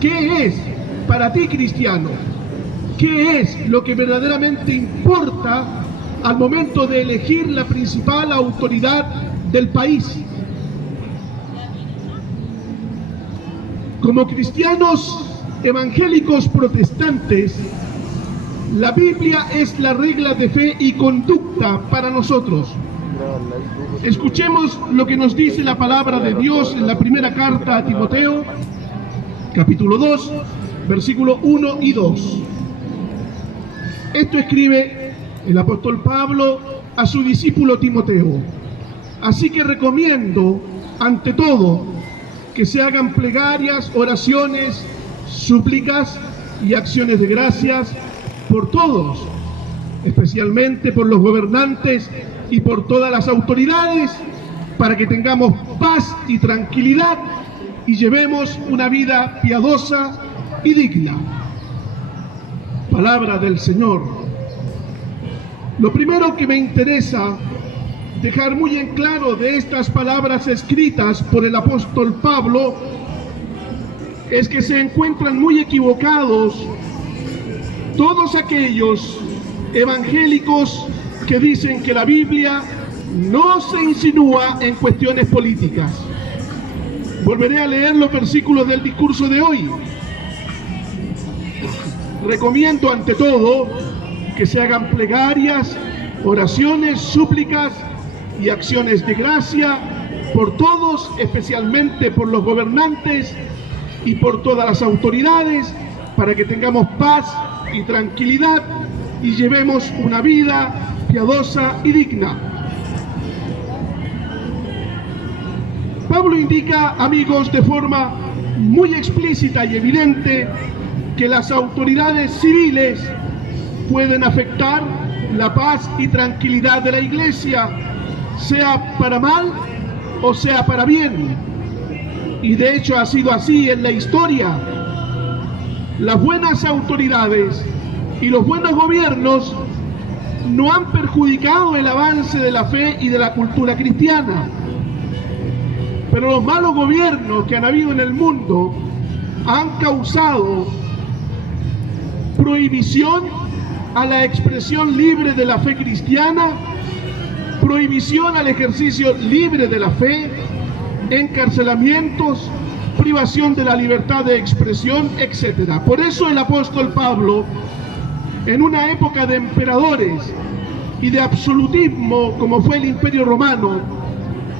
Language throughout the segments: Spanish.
¿Qué es para ti, cristiano? ¿Qué es lo que verdaderamente importa al momento de elegir la principal autoridad del país? Como cristianos evangélicos protestantes, la Biblia es la regla de fe y conducta para nosotros. Escuchemos lo que nos dice la palabra de Dios en la primera carta a Timoteo, capítulo 2, versículo 1 y 2. Esto escribe el apóstol Pablo a su discípulo Timoteo. Así que recomiendo, ante todo, que se hagan plegarias, oraciones, súplicas y acciones de gracias por todos, especialmente por los gobernantes y por todas las autoridades, para que tengamos paz y tranquilidad y llevemos una vida piadosa y digna. Palabra del Señor. Lo primero que me interesa dejar muy en claro de estas palabras escritas por el apóstol Pablo es que se encuentran muy equivocados todos aquellos evangélicos que dicen que la Biblia no se insinúa en cuestiones políticas. Volveré a leer los versículos del discurso de hoy. Recomiendo ante todo que se hagan plegarias, oraciones, súplicas y acciones de gracia por todos, especialmente por los gobernantes y por todas las autoridades, para que tengamos paz y tranquilidad y llevemos una vida piadosa y digna. Pablo indica, amigos, de forma muy explícita y evidente que las autoridades civiles pueden afectar la paz y tranquilidad de la Iglesia, sea para mal o sea para bien. Y de hecho ha sido así en la historia. Las buenas autoridades y los buenos gobiernos no han perjudicado el avance de la fe y de la cultura cristiana. Pero los malos gobiernos que han habido en el mundo han causado prohibición a la expresión libre de la fe cristiana, prohibición al ejercicio libre de la fe, encarcelamientos, privación de la libertad de expresión, etc. Por eso el apóstol Pablo, en una época de emperadores y de absolutismo como fue el Imperio Romano,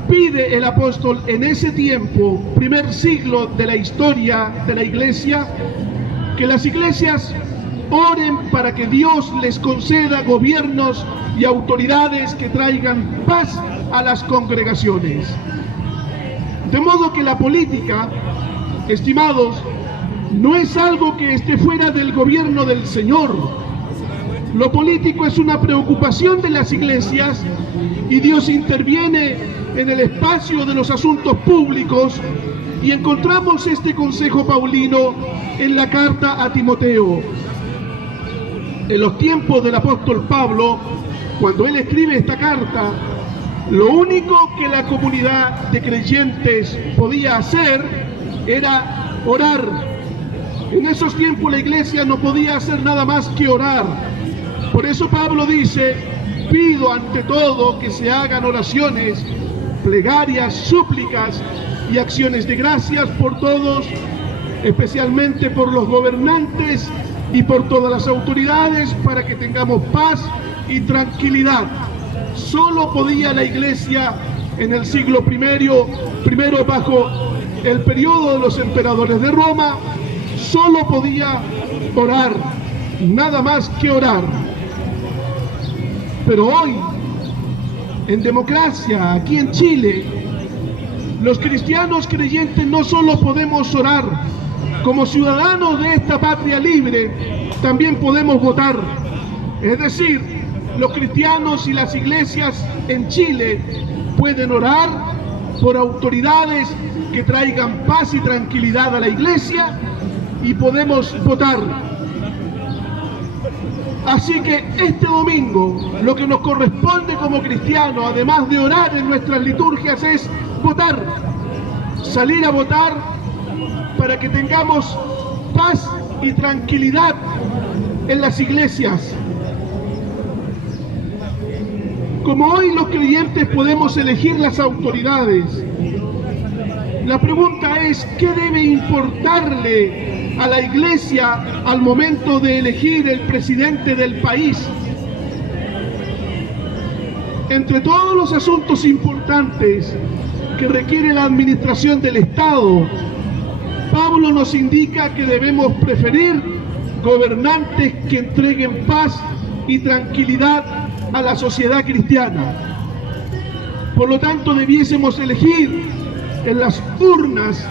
pide el apóstol en ese tiempo, primer siglo de la historia de la Iglesia, que las iglesias oren para que Dios les conceda gobiernos y autoridades que traigan paz a las congregaciones. De modo que la política, estimados, no es algo que esté fuera del gobierno del Señor. Lo político es una preocupación de las iglesias y Dios interviene en el espacio de los asuntos públicos, y encontramos este consejo paulino en la carta a Timoteo. En los tiempos del apóstol Pablo, cuando él escribe esta carta, lo único que la comunidad de creyentes podía hacer era orar. En esos tiempos la iglesia no podía hacer nada más que orar. Por eso Pablo dice: pido ante todo que se hagan oraciones, plegarias, súplicas y acciones de gracias por todos, especialmente por los gobernantes y por todas las autoridades, para que tengamos paz y tranquilidad. Solo podía la iglesia en el siglo primero bajo el periodo de los emperadores de Roma, solo podía orar, nada más que orar. Pero hoy, en democracia, aquí en Chile, los cristianos creyentes no solo podemos orar, como ciudadanos de esta patria libre, también podemos votar. Es decir, los cristianos y las iglesias en Chile pueden orar por autoridades que traigan paz y tranquilidad a la iglesia, y podemos votar. Así que este domingo lo que nos corresponde como cristianos, además de orar en nuestras liturgias, es votar, salir a votar para que tengamos paz y tranquilidad en las iglesias. Como hoy los creyentes podemos elegir las autoridades, la pregunta es, ¿qué debe importarle a la iglesia al momento de elegir el presidente del país? Entre todos los asuntos importantes que requiere la administración del Estado, Pablo nos indica que debemos preferir gobernantes que entreguen paz y tranquilidad a la sociedad cristiana. Por lo tanto, debiésemos elegir en las urnas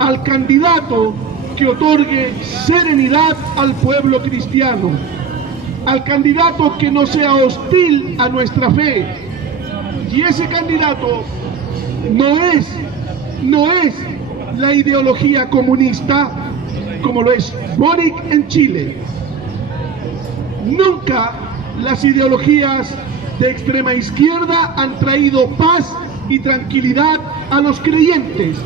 al candidato que otorgue serenidad al pueblo cristiano, al candidato que no sea hostil a nuestra fe. Y ese candidato no es la ideología comunista como lo es Boric en Chile. Nunca las ideologías de extrema izquierda han traído paz y tranquilidad a los creyentes.